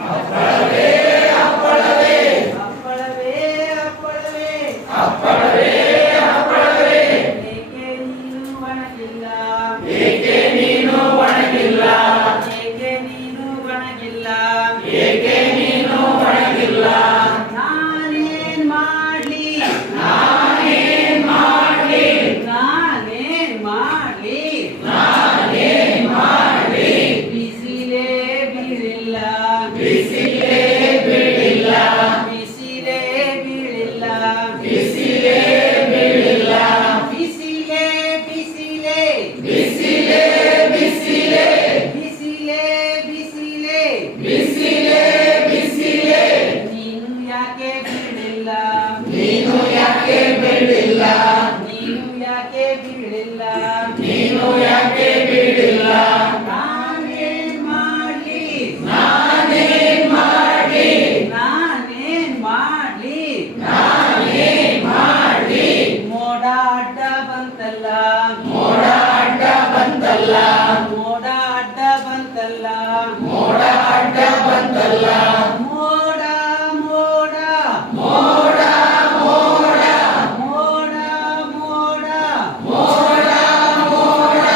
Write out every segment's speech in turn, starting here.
ಹಪ್ಪಳವೇ ಹಪ್ಪಳವೇ ಹಪ್ಪಳವೇ ಹಪ್ಪಳವೇ ಹಪ್ಪಳವೇ ಹಪ್ಪಳವೇ ಏಕೆ ನೀನು ಒಣಗಿಲ್ಲ ಏಕೆ ನೀನು ಒಣಗಿಲ್ಲ ಏಕೆ ನೀನು ಒಣಗಿಲ್ಲ ಏಕೆ ನೀನು ಒಣಗಿಲ್ಲ ನಾನೇನ್ ಮಾಡ್ಲಿ ನಾನೇನ್ ಮಾಡ್ಲಿ ನಾನೇನ್ ಮಾಡ್ಲಿ ನಾನೇನ್ ಮಾಡ್ಲಿ ಬಿಸಿಲೇ ಬೀಳಿಲ್ಲ ಬಿಸಿಲೇ ಬೀಳಿಲ್ಲ ಬಿಸಿಲೇ ಬೀಳಿಲ್ಲ ಬಿಸಿಲೇ ಬೀಳಿಲ್ಲ ಬಿಸಿಲೇ ಬಿಸಿಲೇ ಬಿಸಿಲೇ ಬಿಸಿಲೇ ಬಿಸಿಲೇ ಬಿಸಿಲೇ ಬಿಸಿಲೇ ಬಿಸಿಲೇ ನೀನು ಯಾಕೆ ಬೀಳಿಲ್ಲ ನೀನು ಯಾಕೆ ಬೀಳಿಲ್ಲ ನೀನು ಯಾಕೆ ಬೀಳಿಲ್ಲ ನೀನು ಯಾಕೆ ಬೀಳಿಲ್ಲ ನಾನೇನ್ ಮಾಡ್ಲಿ ನಾನೇನ್ ಮಾಡ್ಲಿ ನಾನೇನ್ ಮಾಡ್ಲಿ ನಾನೇನ್ ಮಾಡ್ಲಿ ಮೋಡ ಅಡ್ಡ ಬಂತಲ್ಲ ಮೋಡ ಅಡ್ಡ ಬಂತಲ್ಲ ಮೋಡ ಅಡ್ಡ ಬಂತಲ್ಲ ಮೋಡ ಅಡ್ಡ ಬಂತಲ್ಲ ಮೋಡ ಮೋಡ ಮೋಡ ಮೋಡ ಮೋಡ ಮೋಡ ಮೋಡ ಮೋಡ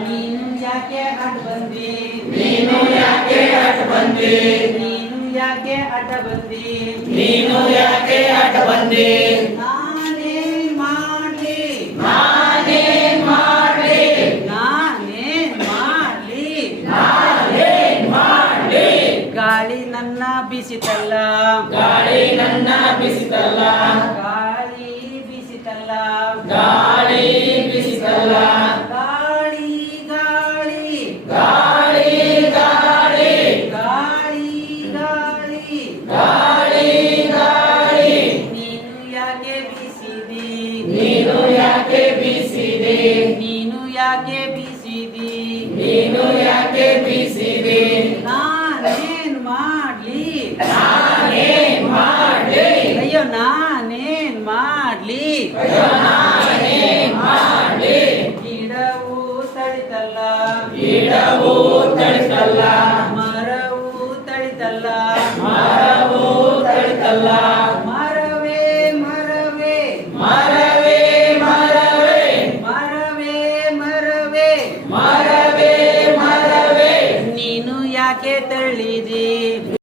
ನೀನು ಯಾಕೆ ಅಡ್ಡ ಬಂದಿ ನೀನು ಯಾಕೆ ಅಡ್ಡ ಬಂದಿ ನೀನು ಯಾಕೆ ಅಡ್ಡ ಬಂದಿ ನೀನು ಯಾಕೆ ಅಡ್ಡ ಬಂದಿ ನಾನೇನ್ ಮಾಡ್ಲಿ ನಾನೇನ್ ಮಾಡ್ಲಿ ನಾನೇನ್ ಮಾಡ್ಲಿ ನಾನೇನ್ ಮಾಡ್ಲಿ ಗಾಳಿ ನನ್ನ ಬಿಸಿತಲ್ಲ ಗಾಳಿ ನನ್ನ ಬಿಸಿತಲ್ಲ ಗಾಳಿ ಬಿಸಿತಲ್ಲ ಗಾಳಿ ಬಿಸಿತಲ್ಲ ಗಾಳಿ ಗಾಳಿ ಗಾಳಿ ಗಾಳಿ ಗಾಳಿ ಗಾಳಿ ಗಾಳಿ ಗಾಳಿ ನೀನು ಯಾಕೆ ಬಿಸಿದಿ ನೀನು ಯಾಕೆ ಬೀಸಿದೆ ನೀನು ಯಾಕೆ ಬಿಸಿದಿ ನೀನು ಯಾಕೆ ಬೀಸಿದೆ ನಾನೇನ್ ಮಾಡ್ಲಿ ನಾನೇನ್ ಮಾಡ್ಲಿ ಅಯ್ಯೋ ನಾನೇನ್ ಮಾಡ್ಲಿ ಅಯ್ಯೋ ನಾನೇನ್ ಮಾಡ್ಲಿ ಗಿಡವು ತಳಿತಲ್ಲ ಗಿಡವು ತಳಿತಲ್ಲ